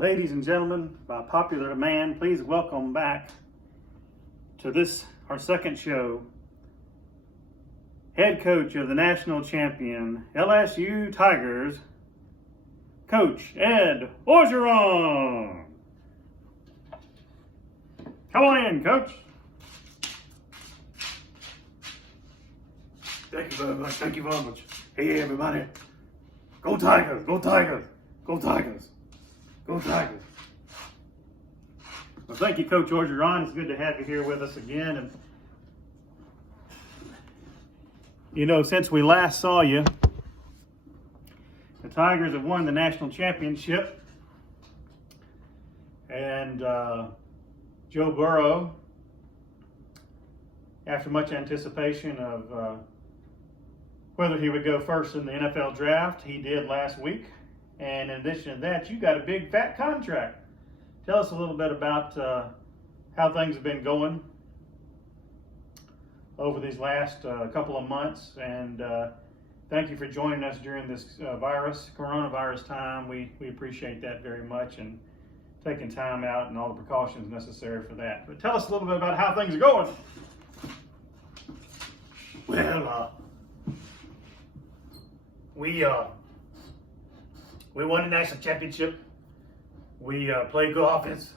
Ladies and gentlemen, by popular demand, please welcome back to this, our second show, head coach of the national champion LSU Tigers, Coach Ed Orgeron. Come on in, Coach. Thank you very much. Thank you very much. Hey, everybody. Go Tigers. Go Tigers. Go Tigers. Go Tigers. Well, thank you, Coach Orgeron. It's good to have you here with us again. And you know, since we last saw you, the Tigers have won the national championship. And Joe Burrow, after much anticipation of whether he would go first in the NFL draft, he did last week. And in addition to that, you got a big fat contract. Tell us a little bit about how things have been going over these last couple of months. And thank you for joining us during this coronavirus time. We appreciate that very much, and taking time out and all the precautions necessary for that. But tell us a little bit about how things are going. Well, we won the national championship. We played good offense.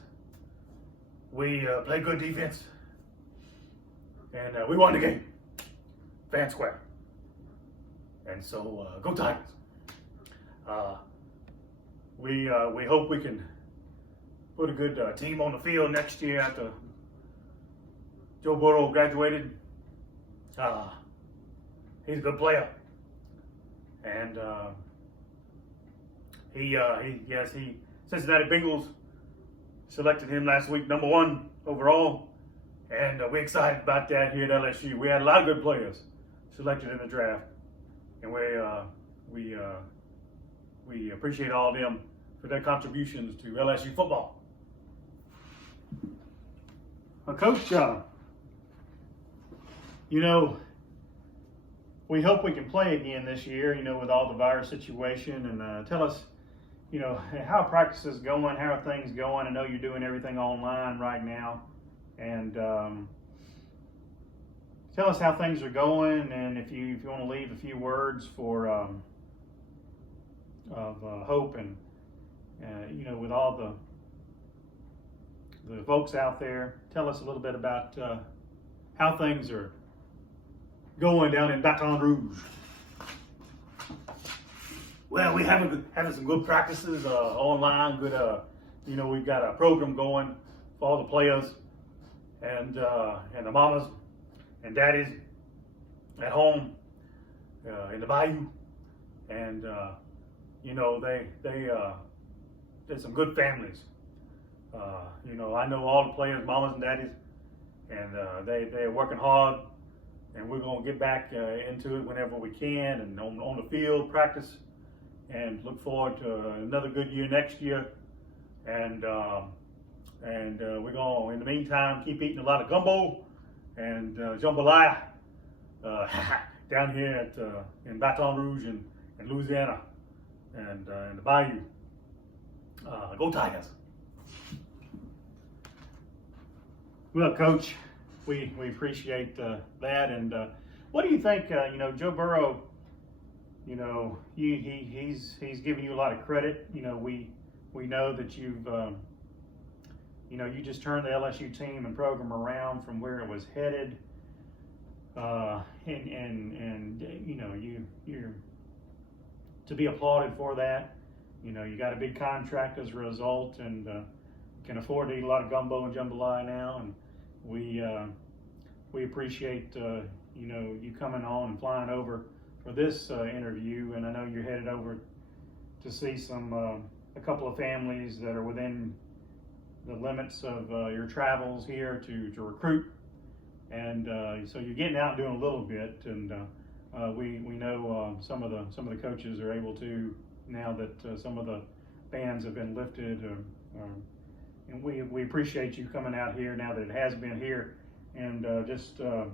We played good defense. And we won the game. Fair and square. And so, go Tigers. We hope we can put a good team on the field next year after Joe Burrow graduated. He's a good player. And he Cincinnati Bengals selected him last week, number 1 overall, and we're excited about that here at LSU. We had a lot of good players selected in the draft, and we appreciate all of them for their contributions to LSU football. Well, Coach, you know, we hope we can play again this year, you know, with all the virus situation. And tell us, you know, how practice is going, how are things going? I know you're doing everything online right now. And tell us how things are going, and if you want to leave a few words for of hope, and you know, with all the folks out there, tell us a little bit about how things are going down in Baton Rouge. Well, we having some good practices online. Good, you know, we've got a program going for all the players and the mamas and daddies at home in the bayou, and you know, there's some good families. You know, I know all the players, mamas and daddies, and they're working hard. And we're going to get back into it whenever we can, and on the field practice, and look forward to another good year next year. And we're going to, in the meantime, keep eating a lot of gumbo and jambalaya down here in Baton Rouge and Louisiana and in the bayou. Go Tigers. Well, Coach, we appreciate that. And what do you think? You know, Joe Burrow, you know, he's giving you a lot of credit. You know, we know that you've you know, you just turned the LSU team and program around from where it was headed, and you know, you're to be applauded for that. You know, you got a big contract as a result, and can afford to eat a lot of gumbo and jambalaya now. And we appreciate you know, you coming on and flying over for this interview. And I know you're headed over to see a couple of families that are within the limits of your travels here to recruit. And so you're getting out and doing a little bit. And we know some of the coaches are able to, now that some of the bans have been lifted. And we appreciate you coming out here now that it has been here. And just tell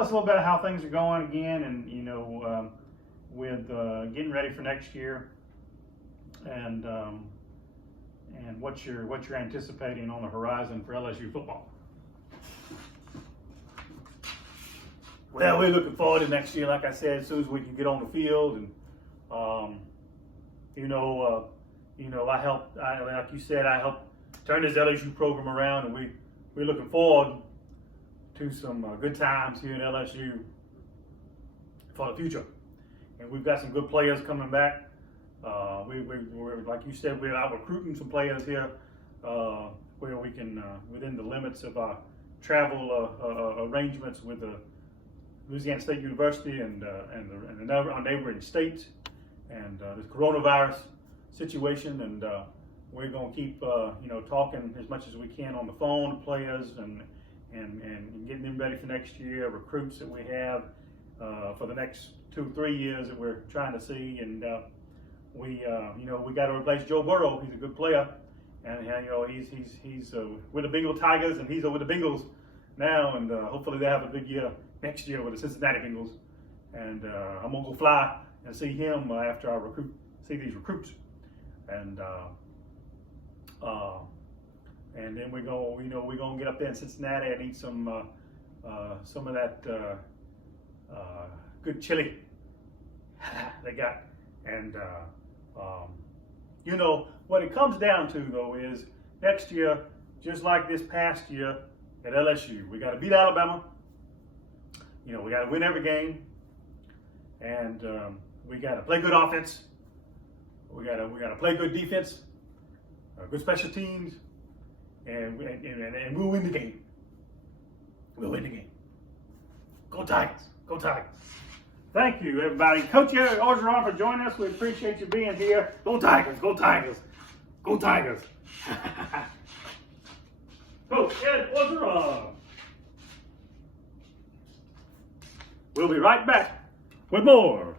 us a little bit of how things are going again, and you know, with getting ready for next year, and and what you're anticipating on the horizon for LSU football. Well, we're looking forward to next year, like I said, as soon as we can get on the field. And, I helped, like you said, I helped turn this LSU program around, and we're looking forward to some good times here in LSU for the future. And we've got some good players coming back. We're, like you said, we're out recruiting some players here where we can, within the limits of our travel arrangements with the Louisiana State University and our neighboring states, and this coronavirus situation, and we're going to keep talking as much as we can on the phone to players and getting them ready for next year, recruits that we have for the next 2 or 3 years that we're trying to see, and we got to replace Joe Burrow. He's a good player, and he's with the Bengal Tigers, and he's over the Bengals now, and hopefully they have a big year next year with the Cincinnati Bengals. And I'm gonna go fly and see him after I see these recruits, and then we're gonna get up there in Cincinnati and eat some of that good chili they got. And what it comes down to though is next year, just like this past year at LSU, we got to beat Alabama. We got to win every game, and we got to play good offense. We got to play good defense, good special teams, and we'll win the game. We'll win the game. Go Tigers! Go Tigers! Thank you, everybody. Coach Ed Orgeron for joining us. We appreciate you being here. Go Tigers! Go Tigers! Go Tigers! Coach Ed Orgeron. We'll be right back with more